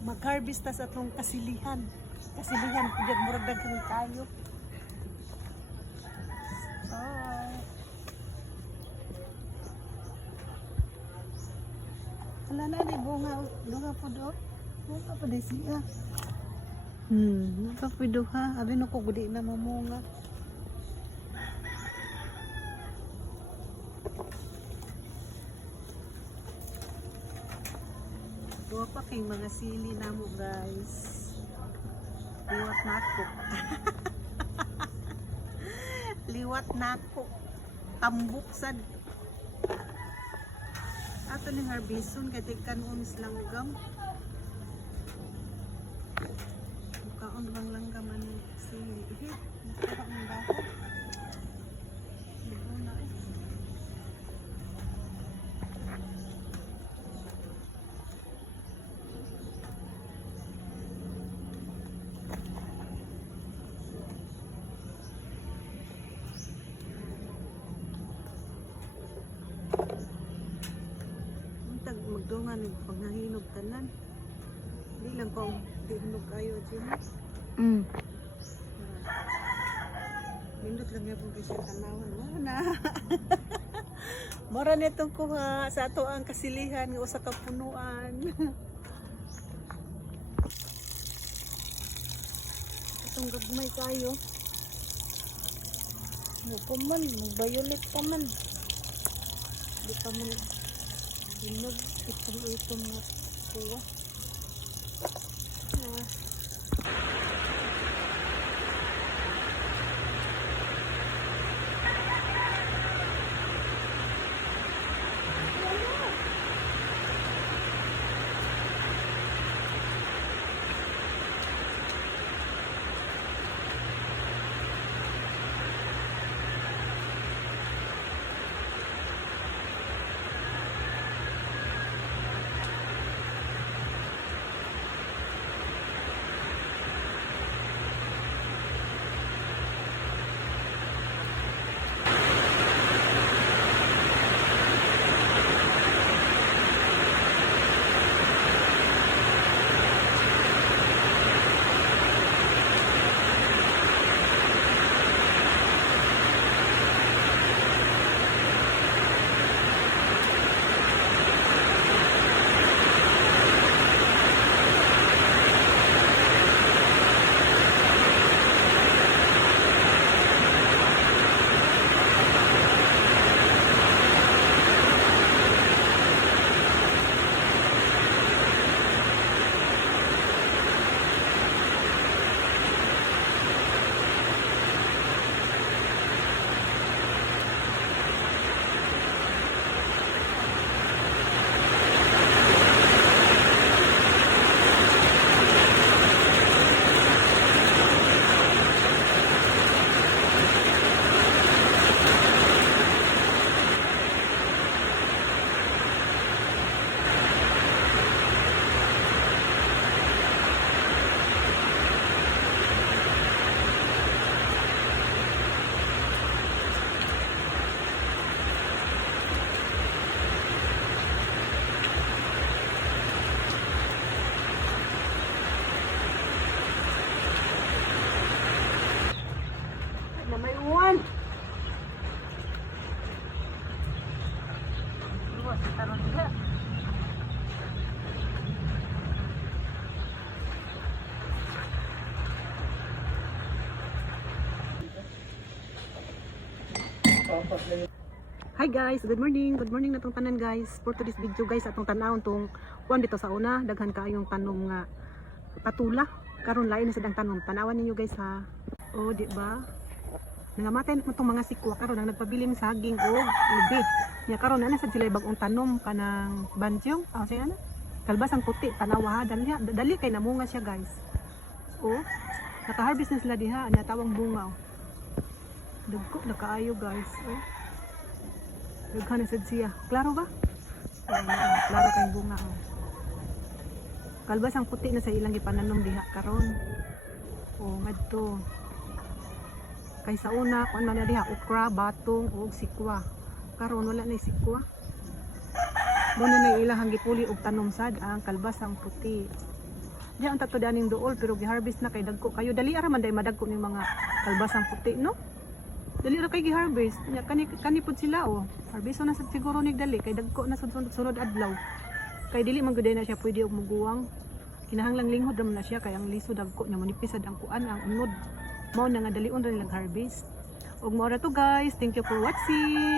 mag-harvest ta sa atong kasilihan. Kasilihan ko dyan, murag daghang kayo. Wala na ni bunga po do. Bunga pa din siya. Bunga po do ha. Abi no ko gudi na mamunga. Buwa pa kay mga sili na mo guys. Liwat na ako. Liwat na ako. Tambok sad. Ato ni harbison kay kanon islang gam. Kaon bang langgam ani sili. Nakaka man daw. Wala eh. Magdungan ng panghahinog tanan. Hindi lang ko hinog kayo dyan. Mindot lang yan kung kasi tanawan. Wala. Mara nitong kuha sa ato ang kasilihan ng usa ka punuan. Itong gagmay kayo. Mukuman, mag-violet pa man. Hindi pa man hinog. Ito nga kuha. Hi guys, good morning. Good morning na tong tanan guys. For today's video guys, atong tanawon tong kuan dito sa una, daghan kaayong tanom nga patula. Karon lain na sa dang tanom. Tanawan ninyo guys ha. Oh, di ba? Nangamatay na tong mga sikwa karon ang nagpabilim sa saging og ubi. Nya karon ana sad sila bag-ong tanom kanang banjong. Say ana? Kalbasang puti, tanawa ha. Dali kay namunga siya guys. Oh, naka-harvest na sila diha, nya tawang bunga. Oh. Dugko na kaayo guys. Oh. Daghan na sad siya. Klaro ba? Klaro kay bunga. Oh. Kalbasang puti na sa ilang gipananom diha karon. Oh, ngadto. Kay sa una kun man na diha okra, batong ug sikwa. Karon wala na sikwa. Mo na ilahang gipuli og tanom sad ang kalbasang puti. Diyan ang tato daning duol pero gi-harvest na kay dagko kayo. Dali ara man day madagko ning mga kalbasang puti, no? Dali ra kay gi-harvest. Nya kani pud sila oh. Harvest na sad siguro nig dali kay dagko na sunod adlaw. Kay dili man gud na siya pwede og muguwang. Kinahanglang linghod ra man na siya kay ang liso dagko nya manipis sad ang kuan ang unod. Mao na nga dalion ra nilang harvest. Og mao ra to guys. Thank you for watching.